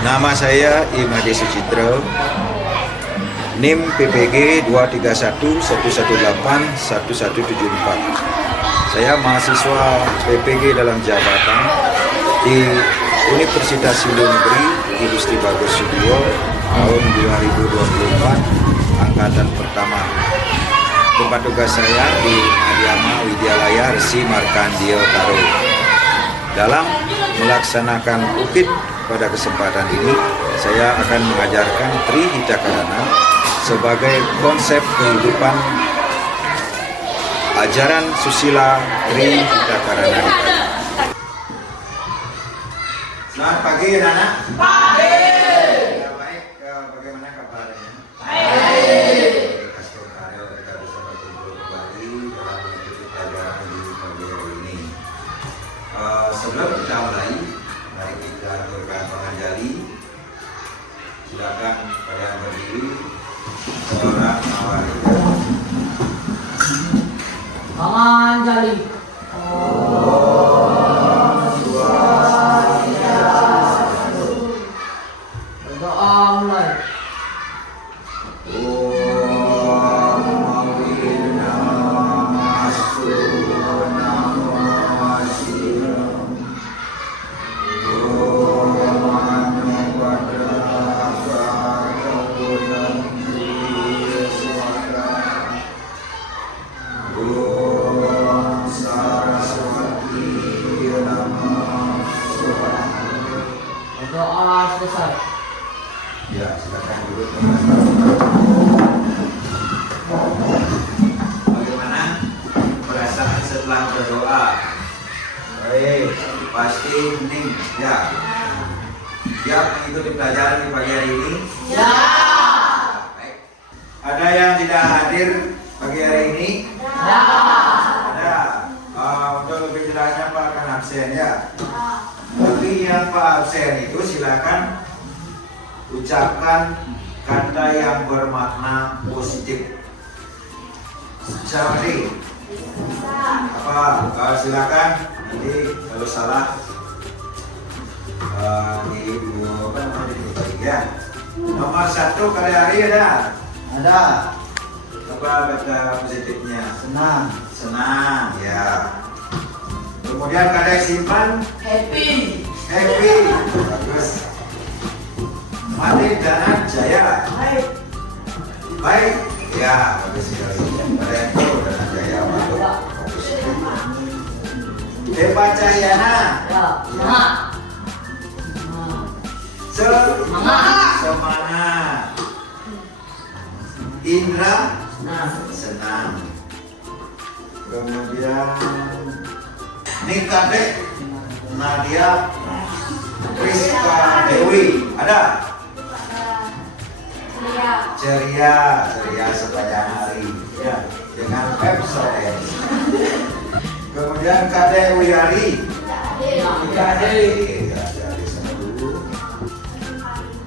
Nama saya Imade Sucitro, NIM PPG 231118174. Saya mahasiswa PPG dalam jabatan di Universitas Hindu Negeri Igusti Bagus Sudiwo tahun 2024 angkatan pertama. Tempat tugas saya di Adiama Widyalaya Resi Markandio Taro. Dalam melaksanakan UKIT pada kesempatan ini, saya akan mengajarkan Tri Hitakarana sebagai konsep kehidupan ajaran susila Tri Hitakarana. Selamat pagi, anak-anak. Pagi. Ya, baik. Bagaimana kabarnya? Baik. Kita bisa berkumpul kembali dalam mengikuti pelajaran di pagi hari ini. Sebelum kita mulai, mari kita aturkan pengajari. Silakan kalian berdiri. Seorang awali. Pengajari. Berdoa mulai. Berdoa selesai. Ya, silakan duduk. Bagaimana perasaan setelah berdoa? Baik, pasti hening. Ya. Siap mengikuti pelajaran di pagi hari ini? Ya. Baik. Ada yang tidak hadir pagi hari ini? Ya. Ada. Untuk lebih jelasnya Pak akan absen ya. Tapi yang Pak absen itu silakan ucapkan kata yang bermakna positif. Seperti apa? Silakan. Nanti kalau salah di ya. Nomor 1 kali hari ada. Ada. Apa kata positifnya? Senang. Senang. Ya. Kemudian kata simpan. Happy. Happy. Bagus. Mati dan jaya. Baik. Baik. Ya, bagus sekali. Kalian itu dan jaya bagus. Hebat Cahyana. Ya. Semangat. Semangat. Semangat. Indra. Senang. Senang. Kemudian Nikade, Nadia, Rizka Dewi. Ada? Ceria sepanjang hari. Ya, dengan website. Kemudian Kade Wiyari. Kade.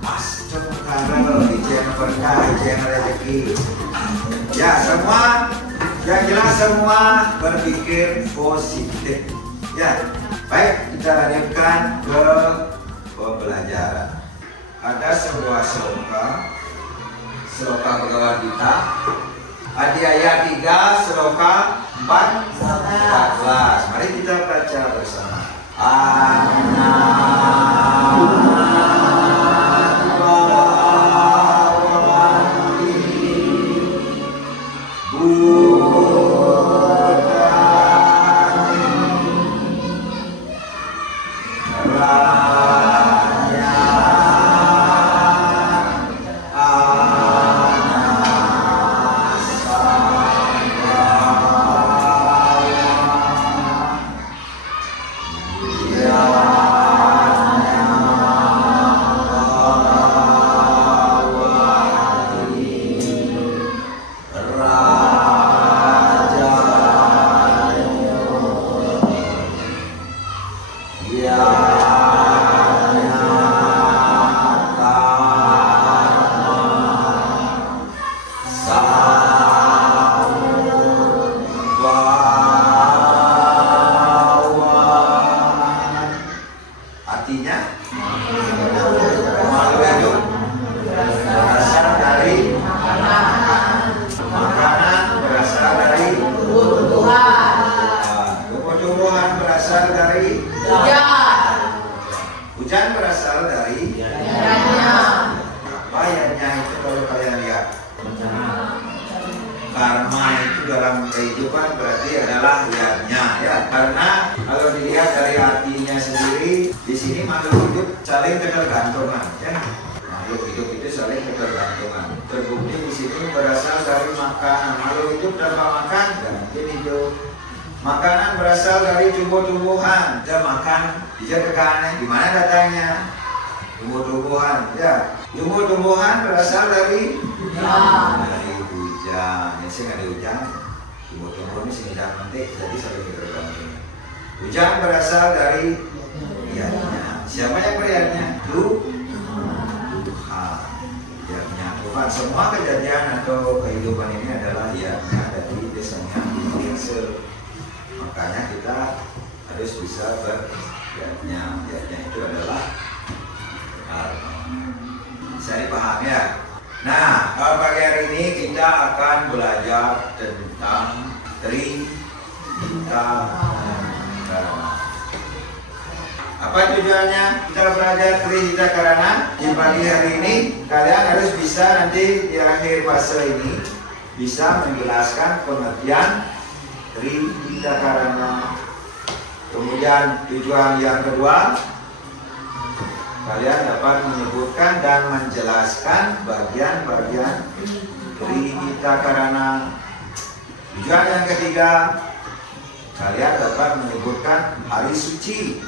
Mas Karel di channel berkah, channel rezeki. Ya, semua yang jelas semua berpikir positif. Ya, baik, kita lanjutkan ke pembelajaran. Ada sebuah seloka Bhagavad-gita, Adhyaya 3, seloka 14. Mari kita baca bersama. berasal dari Yanya. apa yanya itu kalau kalian lihat? Karma itu dalam kehidupan berarti adalah yanya ya. Karena kalau dilihat dari artinya sendiri, di sini makhluk hidup saling ketergantungan ya. Makhluk hidup itu saling ketergantungan. Terbukti di sini berasal dari makanan. Makhluk hidup tanpa makan dan mungkin hidup. Makanan berasal dari tumbuh-tumbuhan. Kita makan, bisa tekanan. Di mana datangnya? Tumbuh-tumbuhan. Ya, tumbuh-tumbuhan berasal dari hujan. Ya, sih ada hujan. Tumbuh-tumbuhan ini sini dan nanti jadi saling ketergantungan. Hujan berasal dari yanya. Siapa yang beriannya? Tuhan. Yanya Tuhan. Semua kejadian atau kehidupan ini adalah yanya dari desanya Yesus. Makanya kita harus bisa beryanya. Yanya itu adalah bisa dipahami ya. Nah, pagi hari ini kita akan belajar tentang Trihita Karana. Apa tujuannya kita belajar Trihita Karana? Di pagi hari ini kalian harus bisa nanti di akhir fase ini bisa menjelaskan pengertian Trihita Karana. Kemudian tujuan yang kedua, kalian dapat menyebutkan dan menjelaskan bagian-bagian Trihita Karana. Tujuan yang ketiga, kalian dapat menyebutkan hari suci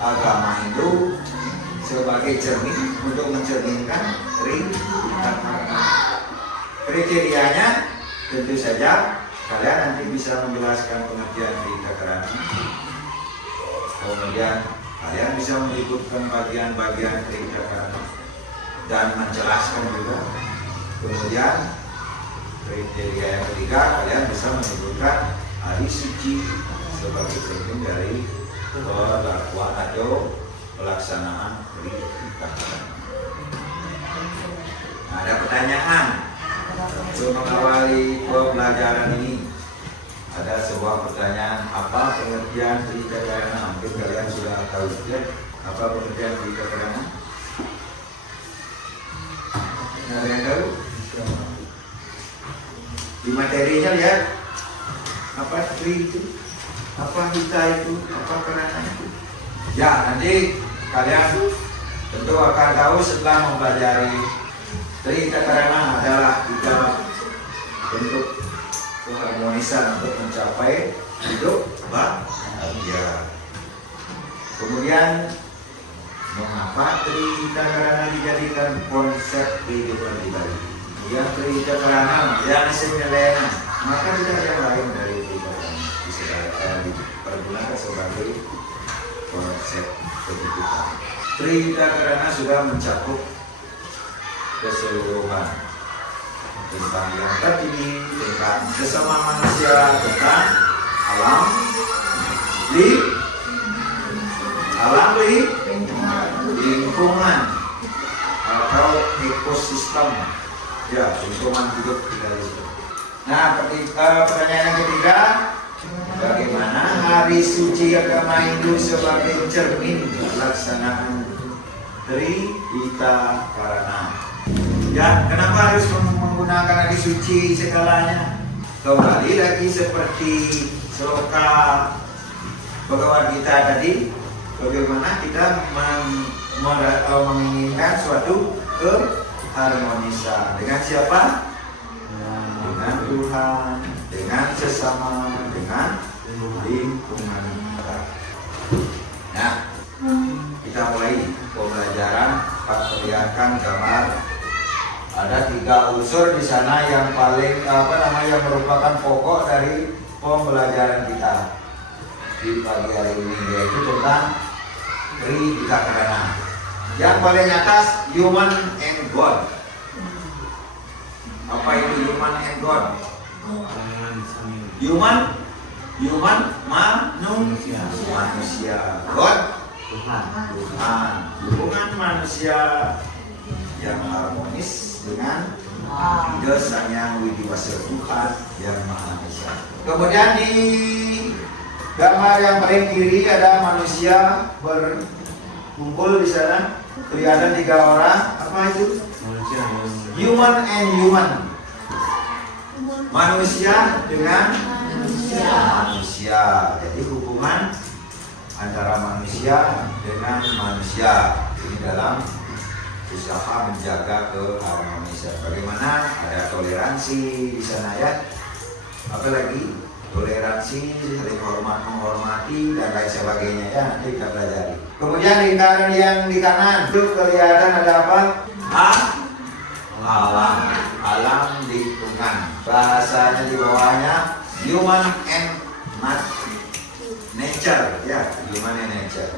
agama Hindu sebagai cermin untuk mencerminkan Trihita Karana. Kriterianya tentu saja kalian nanti bisa menjelaskan pengertian Trihita Karana. Kemudian kalian bisa menyebutkan bagian-bagian Trihita Karana dan menjelaskan juga. Kemudian kriteria yang ketiga, kalian bisa menyebutkan hari suci sebagai cermin dari perlakuan atau pelaksanaan Trihita Karana. Ada pertanyaan untuk mengawali pembelajaran ini? Ada sebuah pertanyaan, apa pengertian Trihita Karana? Mungkin kalian sudah tahu ya, apa pengertian Trihita Karana? Ada yang tahu? Di materinya lihat, apa Tri itu, apa Hita itu, apa Karana itu. Ya, nanti kalian tentu akan tahu setelah mempelajari Trihita Karana adalah tiga bentuk keharmonisan untuk mencapai hidup bahagia. Kemudian mengapa Trihita Karana dijadikan konsep kehidupan pribadi? Yang Trihita Karana yang semelena, maka tidak ada yang lain dari Trihita Karana dipergunakan sebagai konsep kehidupan. Trihita Karana sudah mencakup keseluruhan tentang yang tertinggi, tentang sesama manusia, tentang alam, lingkungan atau ekosistem, ya lingkungan hidup kita di situ. Nah, pertanyaan yang ketiga, bagaimana hari suci agama Hindu sebagai cermin pelaksanaan Trihita Karana? Ya, kenapa harus menggunakan hari suci segalanya? Kembali lagi seperti sloka Bhagavad Gita tadi, bagaimana kita menginginkan suatu keharmonisan dengan siapa? Dengan Tuhan, dengan sesama, dengan lingkungan kita. Nah, kita mulai pembelajaran. Perlihatkan gambar. Ada 3 unsur di sana yang paling yang merupakan pokok dari pembelajaran kita di pagi hari ini, yaitu tentang Trihita Karana. Yang paling atas, human and God. Apa itu human and God? Human manusia. God Tuhan. Hubungan manusia yang harmonis dengan desanya widiwasa Tuhan yang Maha Esa. Kemudian di gambar yang paling kiri ada manusia berkumpul di sana. kelihatan 3 orang. Apa itu? Human and human. Manusia dengan manusia. Jadi hubungan antara manusia dengan manusia ini dalam usaha menjaga keharmonisan. Bagaimana? Ada toleransi di sana ya. Apalagi toleransi, saling menghormati dan lain sebagainya ya. Nanti kita pelajari. Kemudian lingkaran yang di kanan itu kelihatan ada apa? Alam, alam lingkungan. Bahasanya di bawahnya human and nature ya, human and nature.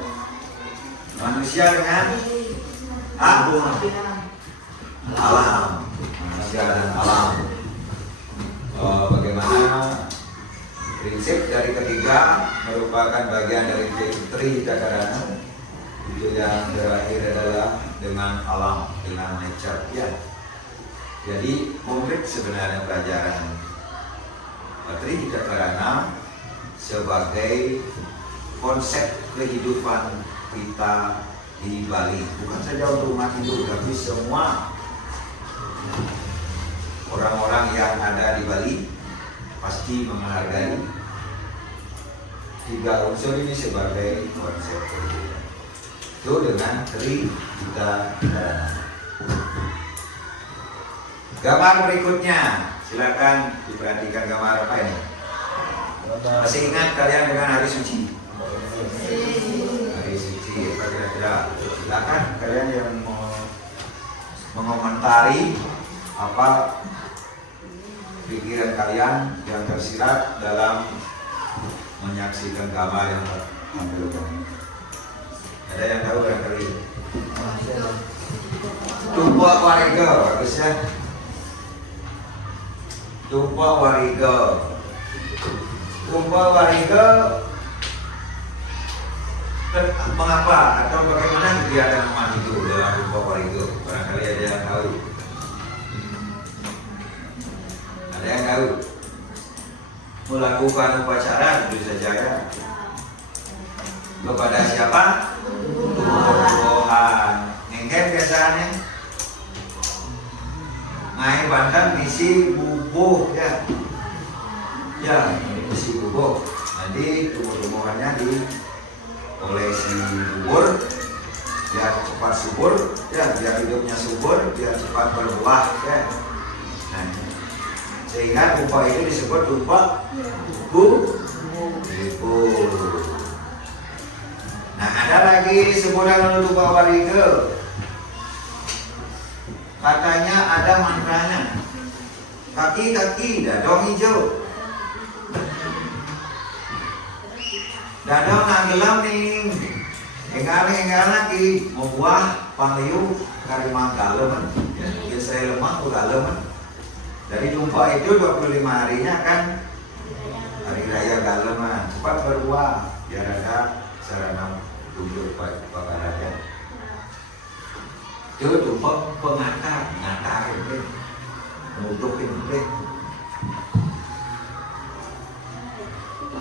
Manusia dengan alam, manusia dan alam. Bagaimana prinsip dari ketiga merupakan bagian dari Tri Cakarana. Itu yang terakhir adalah dengan alam, dengan nature ya. Jadi konkret sebenarnya pelajaran Tri Cakarana sebagai konsep kehidupan kita di Bali, bukan saja untuk umat Hindu, tapi semua orang-orang yang ada di Bali pasti menghargai 3 unsur ini sebagai konsep kehidupan. Itu dengan Tri Cakarana. Gambar berikutnya, silakan diperhatikan gambar apa ini? Masih ingat kalian dengan hari suci? Hari suci, apa kira-kira? Silakan kalian yang mengomentari apa pikiran kalian yang tersirat dalam menyaksikan gambar yang tampilkan. Ada yang tahu barangkali? Tumpak Wariga, bagus ya. Tumpak Wariga. Tumpak Wariga mengapa atau bagaimana kegiatan umat itu dalam Tumpak Wariga? Barangkali ada yang tahu. Ada yang tahu? Melakukan upacara tentu saja ya. Kepada siapa? Tuhan. Ngengkem biasanya. Ngai Banten misi bubuh ya. Ya, ini misi bubuh. Nanti tumbuh-tumbuhannya diolesi subur, biar cepat subur, ya, biar hidupnya subur, biar cepat berbuah ya. Nah, sehingga tumpah itu disebut tumpah bubuh. Nah, ada lagi sebutan untuk Tumpah Wariga. Katanya ada mantranya. Kaki-kaki dadong hijau. Dadong nanggelam nih. Enggak lagi membuah pangliu karimang galeman. Biasanya lemah ke galeman. Dari tumpah itu 25 harinya kan hari raya galeman. Cepat berbuah biar ada sarana untuk bakarannya. Itu tumpah pengantar, ngantarin deh, nutupin deh.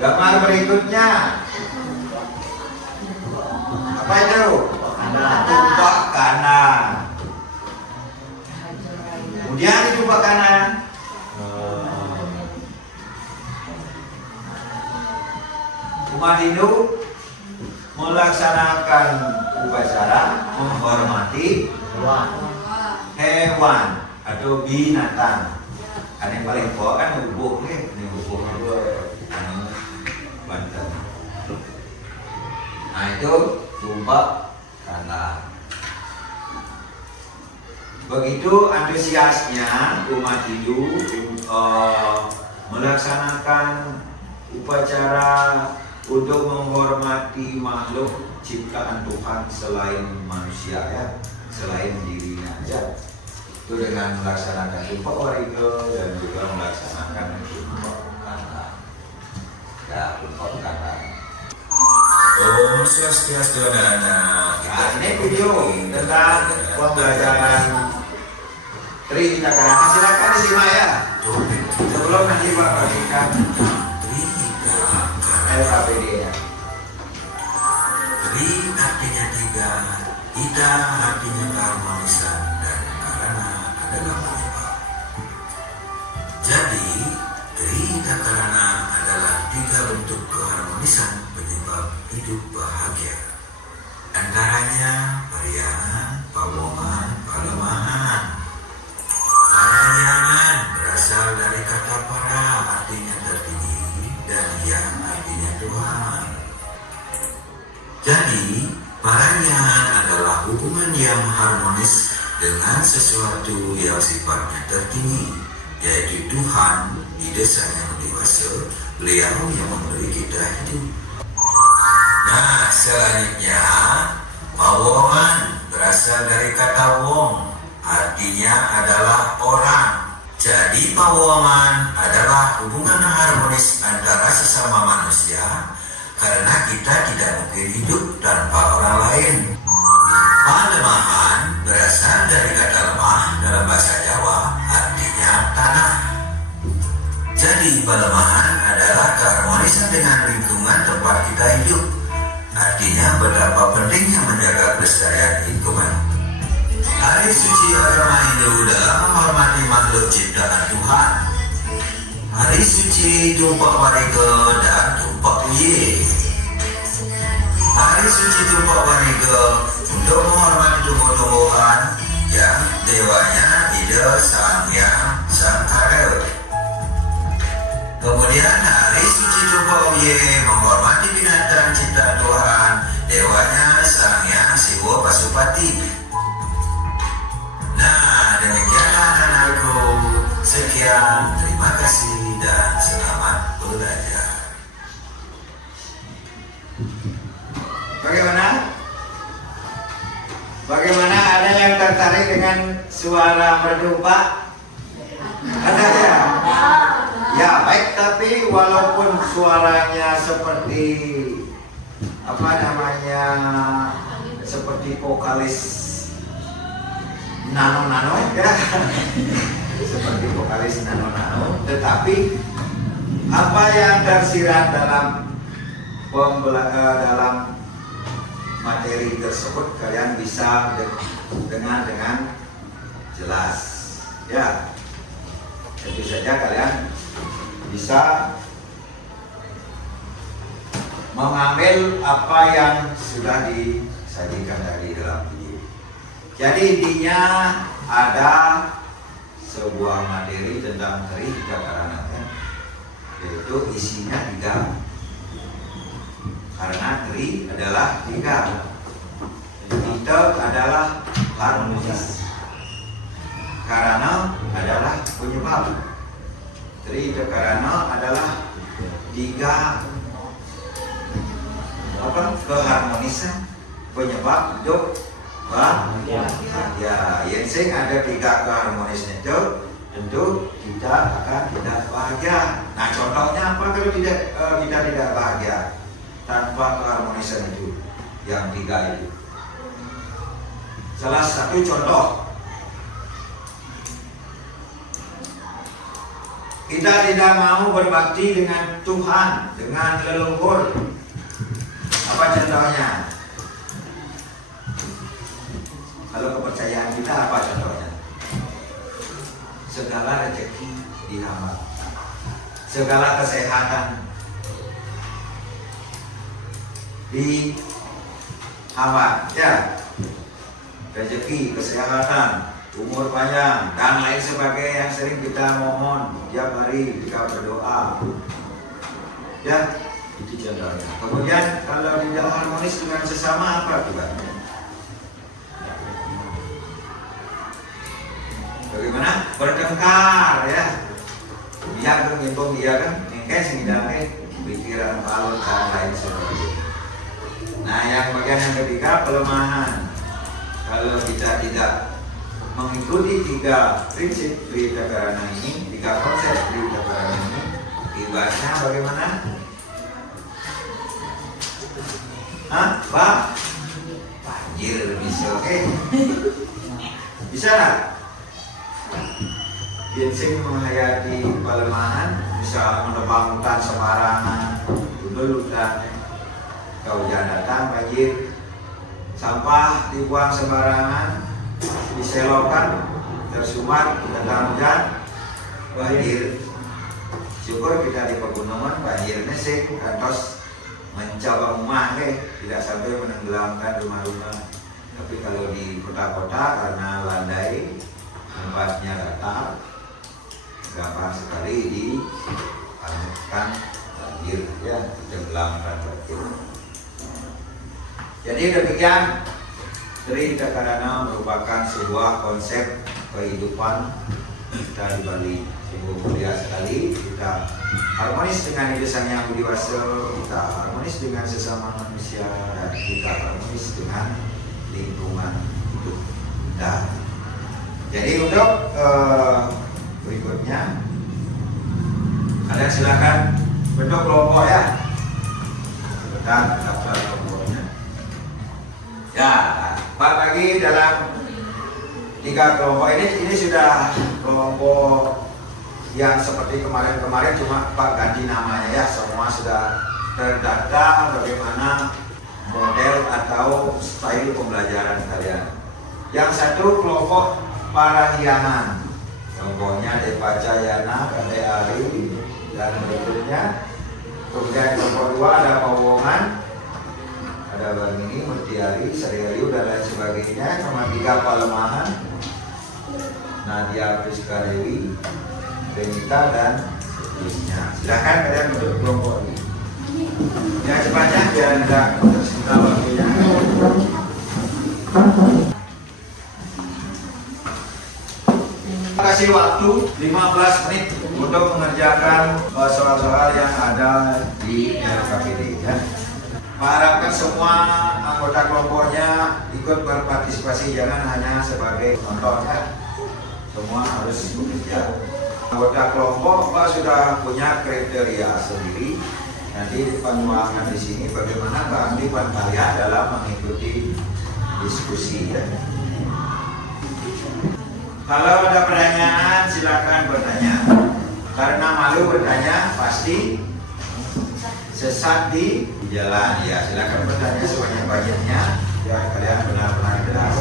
Gambar berikutnya apa itu? Tumpak kanan. Kemudian di tumpak kanan umat Hindu melaksanakan upacara menghormati hewan atau binatang. Ada yang paling pokok kan hubung nih, ini hubung itu Banten. Nah itu tumpak kanan. Begitu antusiasnya umat Hindu melaksanakan upacara untuk menghormati makhluk ciptaan Tuhan selain manusia ya, selain dirinya aja. Itu dengan melaksanakan Tumpak Wariga dan juga melaksanakan Tumpak Kanan. Ya, Tumpak Kanan. Om Swastiastu Dana. Nah, ini video tentang pembelajaran Tri Cakarana. Silakan disimak ya. Sebelum nanti Pak bagikan LKPD-nya. Tri artinya 3, Ida artinya keharmonisan dan karana adalah penyebab. Jadi, tri dan karana adalah tiga bentuk keharmonisan penyebab hidup bahagia. Antaranya pariangan, pawongan, palemahan. Parayangan berasal dari kata para artinya tertinggi dan yang artinya Tuhan. Jadi, parayangan adalah hubungan yang harmonis dengan sesuatu yang sifatnya tertinggi, yaitu Tuhan di desanya yang dewasa, beliau yang memberi kita hidup. Nah, selanjutnya, pawongan berasal dari kata wong, artinya adalah orang. Jadi pawongan adalah hubungan harmonis antara sesama manusia, karena kita tidak mungkin hidup tanpa orang lain. Palemahan berasal dari kata lemah dalam bahasa Jawa, artinya tanah. Jadi palemahan adalah keharmonisan dengan lingkungan tempat kita hidup. Artinya betapa pentingnya menjaga kelestarian lingkungan. Hari suci agama Hindu dalam menghormati makhluk ciptaan Tuhan. Hari suci Tumpak Wariga dan Tumpak Uye. Hari suci Tumpak Wariga untuk menghormati tumbuh-tumbuhan yang dewanya Ida Sang Hyang Sangkara. Kemudian hari suci Tumpak Uye menghormati binatang ciptaan Tuhan, dewanya Sang Hyang Siwa Pasupati. Nah, demikianlah anakku. Sekian, terima kasih dan selamat belajar. Bagaimana? Bagaimana, ada yang tertarik dengan suara merdu Pak? Ada ya? Ya, baik, tapi walaupun suaranya seperti apa namanya, seperti vokalis nano ya, seperti vokalis nano, tetapi apa yang tersirat dalam dalam materi tersebut kalian bisa dengan jelas ya. Tentu saja kalian bisa mengambil apa yang sudah disajikan tadi dalam video. Jadi intinya ada sebuah materi tentang tri tiga karana, yaitu isinya tiga. Karena tri adalah tiga, kita adalah harmonis, karana adalah penyebab. Tri tiga karana adalah tiga keharmonisan penyebab hidup bahagia. Yang sing ada tiga keharmonisan itu, tentu kita akan tidak bahagia. Nah, contohnya apa kalau kita tidak bahagia tanpa keharmonisan itu, yang tiga itu? Salah satu contoh, kita tidak mau berbakti dengan Tuhan, dengan leluhur. Apa contohnya? Kalau kepercayaan kita apa contohnya? Segala rezeki dihambat, segala kesehatan dihambat, ya, rezeki, kesehatan, umur panjang dan lain sebagainya yang sering kita mohon tiap hari kita berdoa, ya, itu contohnya. Kemudian kalau tidak harmonis dengan sesama, apa akibatnya? Bagaimana? Bertengkar, ya. Dia kan ngitung dia kan, engkau singidame pikiran kalut dan lain sebagainya. Nah, yang bagian yang ketiga, pelemahan. Kalau kita tidak mengikuti tiga prinsip tri tiga karana ini, tiga konsep tri tiga karana ini, akibatnya bagaimana? Pak? Banjir bisa, oke? Bisa tak? Ginseng menghayati pelemahan, bisa menebang hutan sembarangan, dulu hutan, kau jangan datang banjir, sampah dibuang sembarangan, diselokan, tersumbat, datang hujan, banjir. Syukur kita di pegunungan banjirnya sih kantos mencoba rumah tidak sampai menenggelamkan rumah-rumah. Tapi kalau di kota-kota karena landai, tempatnya datar, gampang sekali dipanukan banjir, ya, tenggelamkan banjir. Jadi demikian, Tri Dakarana merupakan sebuah konsep kehidupan kita di Bali. Sungguh mulia sekali, kita harmonis dengan hidup Sang Hyang Budi Wasewa, kita harmonis dengan sesama manusia, dan kita harmonis dengan lingkungan hidup kita. Jadi untuk berikutnya, kalian silakan bentuk kelompok ya. Bentar, daftar kelompoknya. Ya, Pak bagi dalam 3 kelompok ini sudah kelompok yang seperti kemarin-kemarin, cuma Pak ganti namanya ya. Semua sudah terdata bagaimana model atau style pembelajaran kalian. Yang satu kelompok Parahyangan, kelompoknya Depa Cayana, Kade Ari, dan berikutnya. Kemudian kelompok 2 ada Powongan, ada Barmini, Mutiari, Seriayu, dan lain sebagainya. Nomor 3 Palemahan, Nadia Priska Dewi, Benita, dan seterusnya. Silakan kalian untuk kelompok ini. Ya cepatnya biar tidak tersita waktunya. Kasih waktu 15 menit untuk mengerjakan soal-soal yang ada di RKPD ya. Mengharapkan semua anggota kelompoknya ikut berpartisipasi, jangan hanya sebagai penonton ya. Semua harus bekerja. Anggota kelompok sudah punya kriteria sendiri. Nanti penuangan di sini bagaimana keaktifan kalian dalam mengikuti diskusi ya. Kalau ada pertanyaan silakan bertanya. Karena malu bertanya pasti sesat di jalan ya. Silakan bertanya sebanyak-banyaknya biar kalian benar-benar jelas.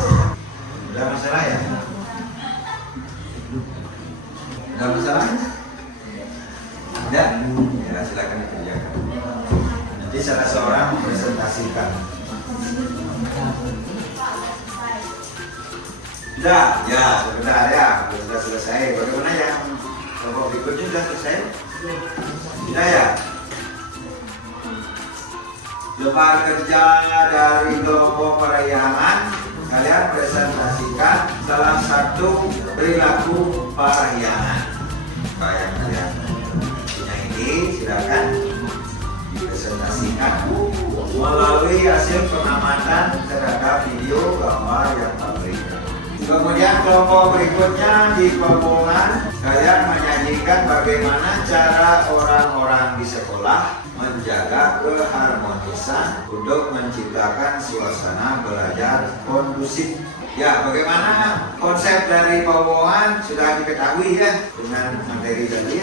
Ada masalah ya? Ada masalah? Ada? Ya silakan dikerjakan. Nanti salah seorang presentasikan. Sudah, ya sebentar ya, sudah selesai. Bagaimana yang kelompok berikutnya sudah selesai? Sudah ya. Lepas kerja dari kelompok Parahyangan, kalian presentasikan salah satu perilaku Parahyangan. Yang kalian punya ini silakan dipresentasikan melalui hasil pengamatan terhadap video gambar yang pabrik. Kemudian kelompok berikutnya di Powongan, kalian menyajikan bagaimana cara orang-orang di sekolah menjaga keharmonisan untuk menciptakan suasana belajar kondusif. Ya, bagaimana konsep dari Powongan sudah diketahui ya dengan materi tadi.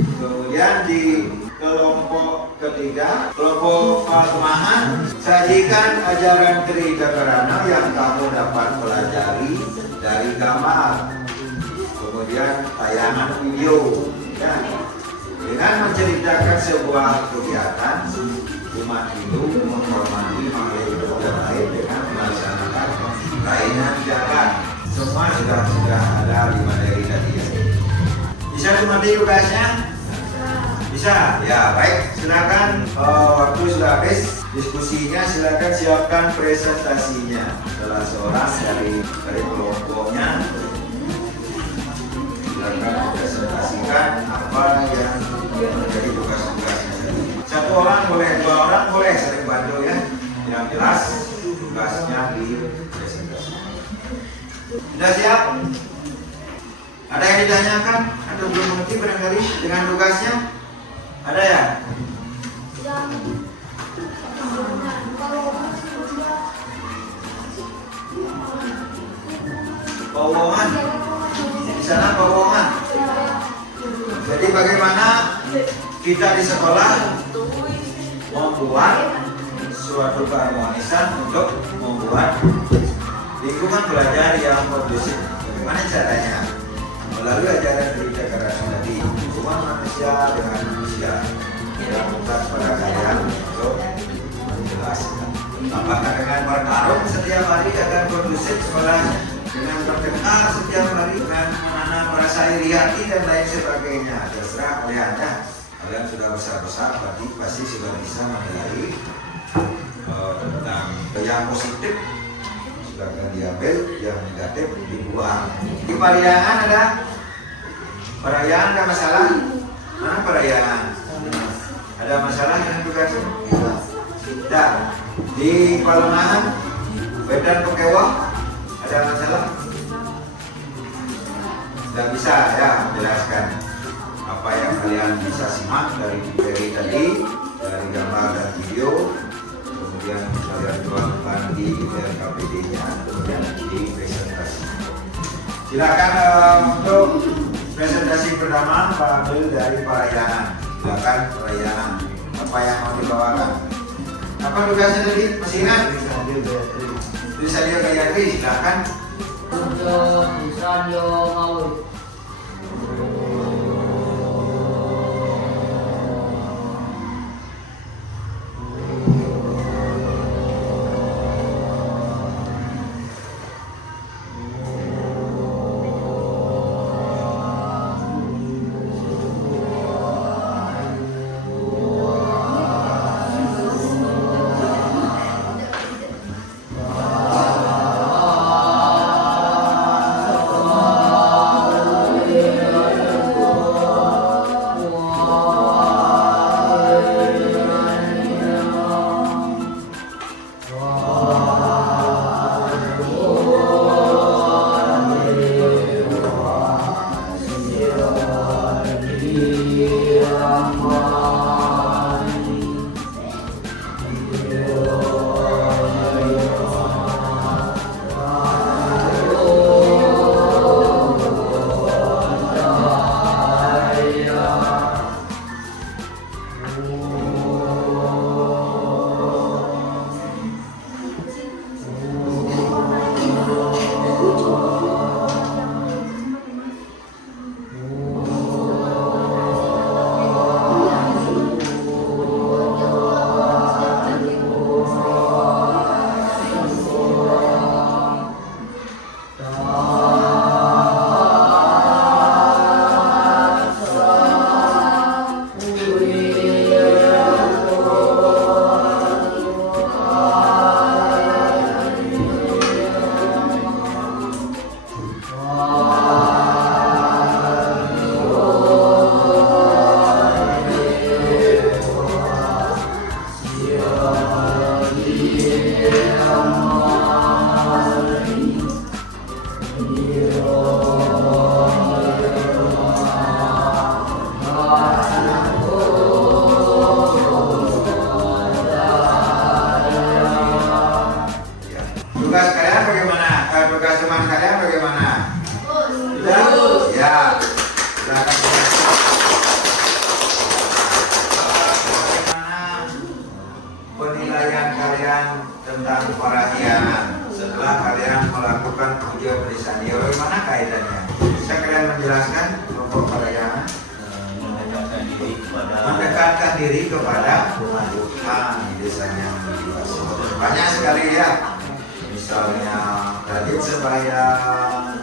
Kemudian di kelompok ketiga, kelompok Palemahan, sajikan ajaran Tri Dakarana yang kamu dapat pelajari dari gambar, kemudian tayangan video, ya. Dengan menceritakan sebuah kegiatan umat Hindu menghormati makhluk hidup yang lain dengan melaksanakan layanan zakat. Semua sudah ada di materi tadi ya. Bisa dimengerti tugasnya? Bisa? Ya baik, silakan. Waktu sudah habis diskusinya, silakan siapkan presentasinya. Salah seorang dari kelompoknya silakan presentasikan apa yang menjadi tugas-tugasnya. Satu orang boleh, 2 orang boleh, sering bantu ya. Yang jelas tugasnya di presentasikan. Sudah siap? Ada yang ditanyakan atau belum mengerti barangkali dengan tugasnya? Ada ya? Powongan. Di sana Powongan. Jadi bagaimana kita di sekolah membuat suatu keharmonisan untuk membuat lingkungan belajar yang kondusif. Bagaimana caranya? Melalui ajaran Berita Karasi tadi, hubungan manusia dengan manusia yang bukan pada kalian untuk menjelaskan. Apakah dengan bertarung setiap hari akan kondusif sekolahnya? Dengan bertengkar setiap hari, dengan menanam rasa iri hati dan lain sebagainya. Terserah kalian ya. Kalian sudah besar-besar, berarti pasti sudah bisa menilai tentang yang positif sudah akan diambil, yang negatif dibuang. Di Parahyangan ada masalah? Mana Parahyangan? Ada masalah dengan tugas? Tidak. Di Palengahan, Medan Pekewah ada masalah? Tidak bisa ya menjelaskan apa yang kalian bisa simak dari materi tadi, dari gambar dan video, kemudian kalian tuangkan di LKPD-nya, kemudian di presentasi. Silakan untuk presentasi pertama Pak Abdul dari Parahyangan. Silakan Parahyangan, apa yang mau dibawakan? Apa tugasnya tadi? Masih ingat? Tulisannya Gayatri, silakan. Untuk Sanyo Maui. Tugas kalian bagaimana? Tugas teman kalian bagaimana? Bagus. Ya. Silakan. Bagaimana penilaian kalian tentang Parahyangan setelah kalian melakukan ujian perisanio? Bagaimana kaitannya? Bisa kalian menjelaskan kelompok Parahyangan? Mendekatkan diri kepada Tuhan di desanya. Banyak sekali ya. Misalnya rajin sembahyang,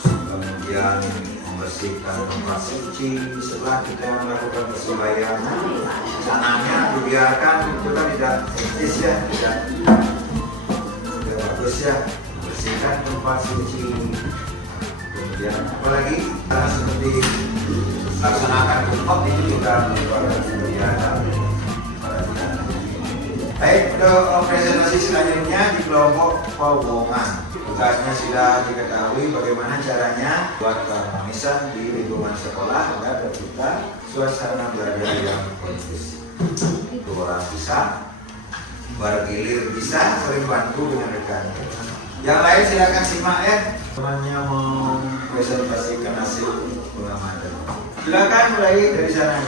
kemudian membersihkan tempat suci. Setelah kita melakukan persembahyangan, sananya dibiarkan itu kan tidak etis ya, tidak bagus ya. Membersihkan tempat suci. Kemudian apalagi seperti laksanakan kumpul itu juga merupakan kemudian. Baik, untuk presentasi selanjutnya di kelompok Pauwongan. Tugasnya sudah diketahui bagaimana caranya buat keharmonisan di lingkungan sekolah agar tercipta suasana belajar yang kondusif. Orang bisa, bergilir bisa, saling bantu dengan rekan. Yang lain silakan simak ya. Temannya mau presentasikan hasil pengamatan. Silakan mulai dari sana.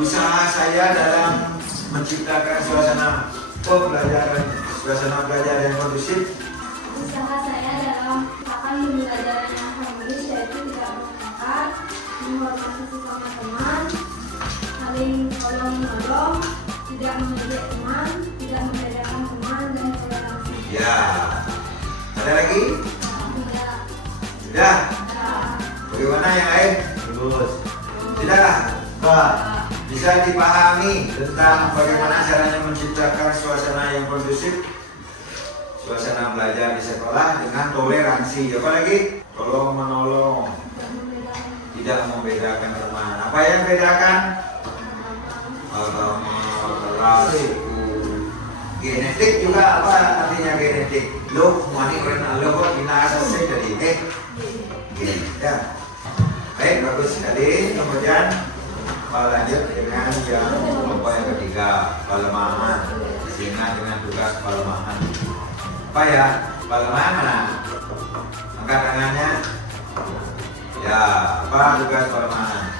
Usaha saya dalam menciptakan suasana pembelajaran, suasana belajar yang kondusif. Usaha saya dalam menciptakan pembelajaran yang harmonis yaitu tidak bertengkar, menghormati sesama teman, saling tolong menolong, tidak mengejek teman, tidak membedakan teman dan toleransi. Ya. Ada lagi? Tidak. Sudah. Tidak. Bagaimana yang lain? Lulus. Sudah. Pak. Bisa dipahami tentang bagaimana caranya menciptakan suasana yang kondusif, suasana belajar di sekolah dengan toleransi. Apa lagi? Tolong menolong, tidak membedakan teman. Apa yang bedakan? Agama, ras, suku, genetik juga. Apa artinya genetik? Loh, mani karena lo kok binasa sih jadi ya. Baik, bagus sekali. Kemudian lanjut dengan yang kelompok yang ketiga, pelemahan. Sehingga dengan tugas pelemahan. Apa ya? Pelemahan mana? Angkat tangannya. Ya, apa tugas pelemahan?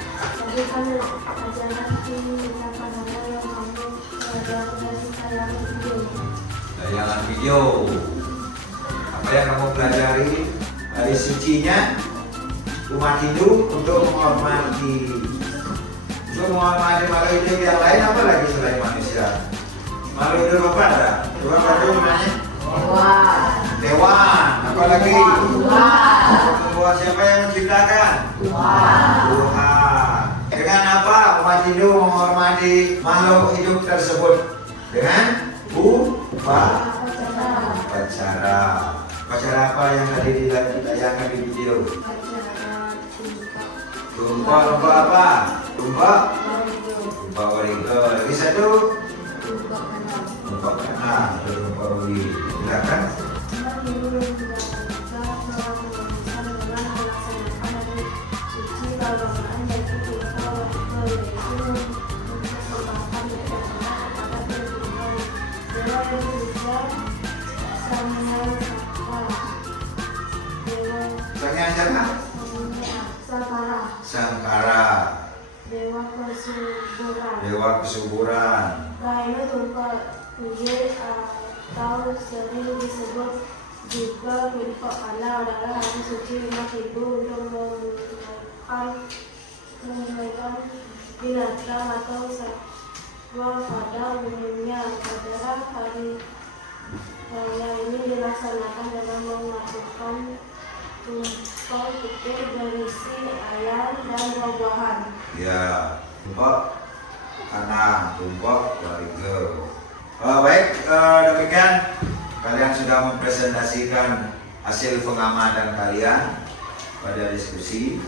Berikan ajaran tindakan yang kamu pelajari dari Tayangan video. Apa yang kamu pelajari? Dari sucinya umat Hindu untuk menghormati makhluk hidup yang lain. Apa lagi selain manusia? Makhluk hidup apa ada? Coba baca namanya. Dewan. Apa lagi? Tuhan. Siapa yang menciptakan? Tuhan. Dengan apa umat Hindu menghormati makhluk hidup tersebut? Dengan upacara. Upacara apa yang tadi ditayangkan di video? Lomba apa? Lomba wariga. Lagi satu? Lomba kanang. Lomba wiri. Silakan. Sangnya siapa? Sangkara. Dewa kesuburan. Lainnya tempat puji atau sering disebut juga milik Allah adalah hari suci umat Hindu untuk menunaikan binatang atau satwa pada umumnya. Pada hari raya ini dilaksanakan dengan melakukan tumpah putih berisi ayam dan buah-buahan. Ya, tumpah kanang, tumpah wariga. Baik, demikian kalian sudah mempresentasikan hasil pengamatan kalian pada diskusi.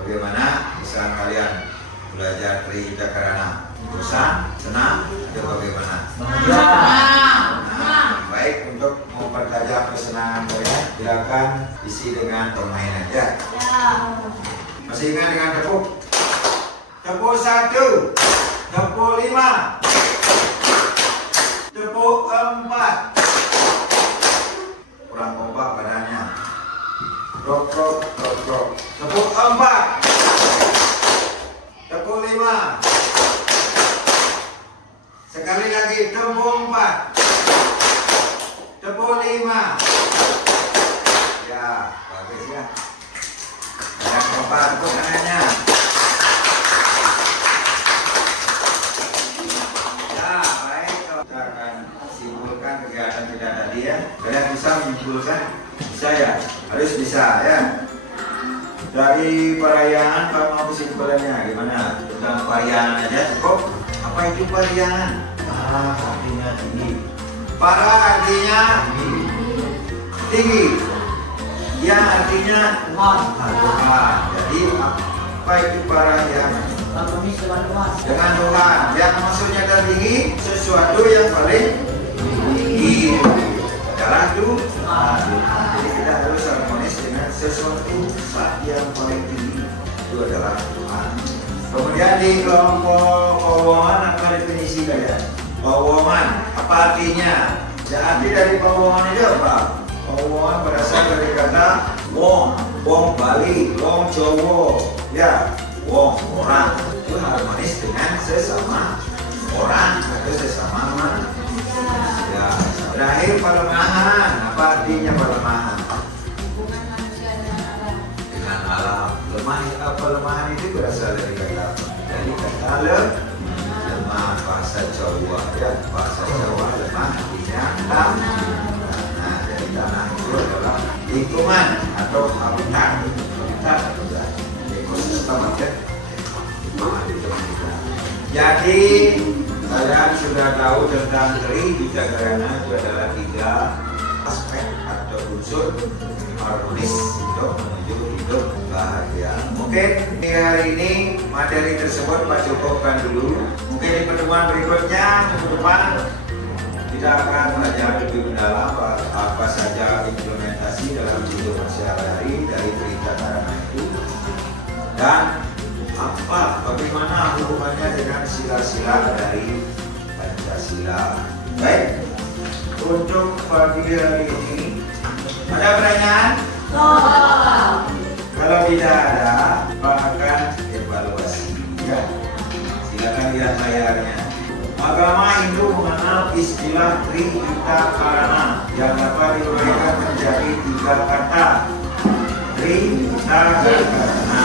Bagaimana usaha kalian belajar Tri Cakrana? Bosan, senang, atau bagaimana? Baik, untuk mempertajam kesenangan kalian, silakan isi dengan permainan ya. Masih ingat dengan tepuk? Tepuk 1, tepuk 5, tepuk 4. Kurang kompak badannya. Rok. Tepuk 4, tepuk 5. Sekali lagi, tepuk 4, tepuk 5. Ya, bagus ya. Yang keempat, tepuk tangannya. Ya, baik. Kita akan simpulkan kegiatan kita tadi ya. Kalian bisa menyimpulkan? Bisa ya? Harus bisa ya. Dari perayaan, kamu mau kesimpulannya gimana? Tentang perayaan aja cukup? Apa itu perayaan? Artinya tinggi. Para artinya tinggi. Ya artinya Tuhan. Jadi apa itu perayaan? Dengan Tuhan. Yang maksudnya tertinggi sesuatu yang paling tinggi adalah Tuhan. Jadi kita harus harmonis dengan sesuatu yang paling tinggi itu adalah Tuhan. Kemudian di kelompok powongan apa definisi kalian? Powongan apa artinya? Ya arti dari powongan itu apa? Powongan berasal dari kata wong Bali, wong Jawa. Ya, wong orang itu harmonis dengan sesama orang atau sesama manusia. Terakhir pelemahan, apa artinya pelemahan? Hubungan manusia dengan alam. Dengan alam. Pelemahan itu berasal dari kata lemah, bahasa Jawa ya, bahasa Jawa lemah artinya tanah. Nah, jadi tanah itu adalah lingkungan atau habitat ekosistem ya. Jadi kalian sudah tahu tentang Tribhijakarana itu adalah 3 aspek atau unsur harmonis untuk menuju hidup bahagia. Mungkin di hari ini materi tersebut Pak cukupkan dulu. Mungkin di pertemuan berikutnya minggu depan kita akan belajar lebih mendalam apa saja implementasi dalam hidup sehari-hari dari Tribhijakarana itu dan bagaimana hubungannya dengan sila-sila dari Pancasila. Baik, untuk pagi hari ini ada pertanyaan? Kalau tidak ada, Pak akan evaluasi. Ya, silakan lihat layarnya. Agama Hindu mengenal istilah Tribhijakarana yang dapat diuraikan menjadi 3 kata. Tribhijakarana.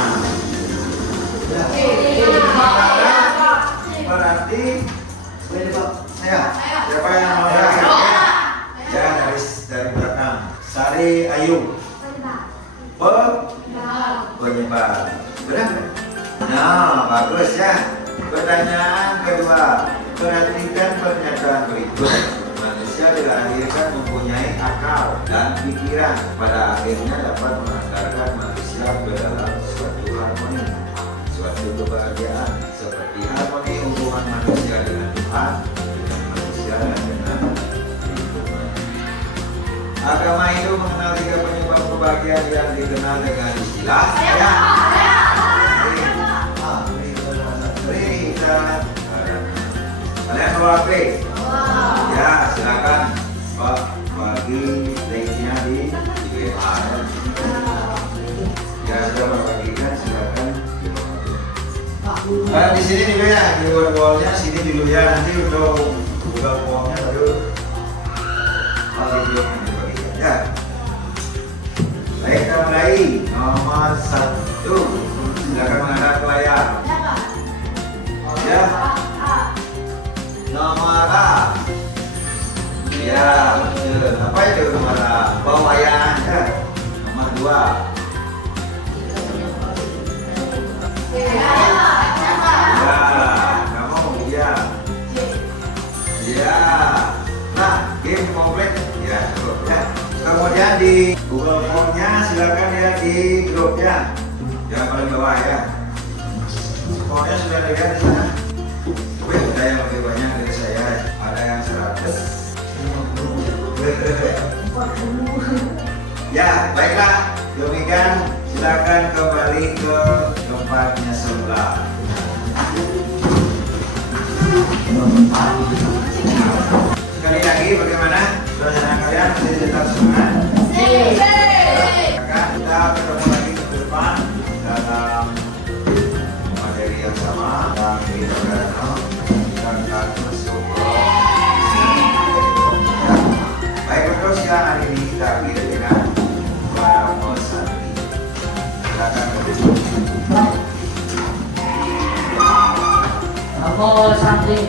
Berarti siapa yang mau ya dari belakang. Sari Ayu penyebar. Benar? Nah, bagus ya. Pertanyaan kedua, perhatikan pernyataan berikut. Manusia dilahirkan mempunyai akal dan pikiran, pada akhirnya dapat mengantarkan manusia ke dalam suatu harmoni, suatu kebahagiaan, seperti harmoni hubungan manusia dengan Tuhan, dengan manusia dan dengan lingkungan. Agama Hindu mengenal 3 penyebab kebahagiaan yang dikenal dengan istilah Kalian bawa HP? Ya, silakan Pak bagi linknya di WA. Ya, sudah bagikan, silakan. Di sini dulu ya, di wall-nya sini dulu ya. Nanti untuk Google Form-nya baru video yang dibagikan ya. Baik, kita mulai. Nomor 1, silakan menghadap ke layar. Ya. Nomor A. Ya, betul. Apa itu nomor A? Pewayangan ya. Nomor 2. Ya, kamu ya. Ya. Nah, game komplit ya, cukup ya. Kemudian di Google Form-nya silakan lihat di grupnya. Yang paling bawah ya. Formnya sudah dilihat di sana. Ada yang lebih banyak dari saya, ada yang 100. Ya, baiklah. Demikian, silakan kembali ke tempatnya semula. Sekali lagi, bagaimana? Suasana kalian masih tetap semangat? Akan kita ketemu lagi ke depan dalam materi yang sama dan kita akan masuk baik untuk siang hari ini kita akhiri dengan Namo Santi. Silakan berdiri. Namo Santi.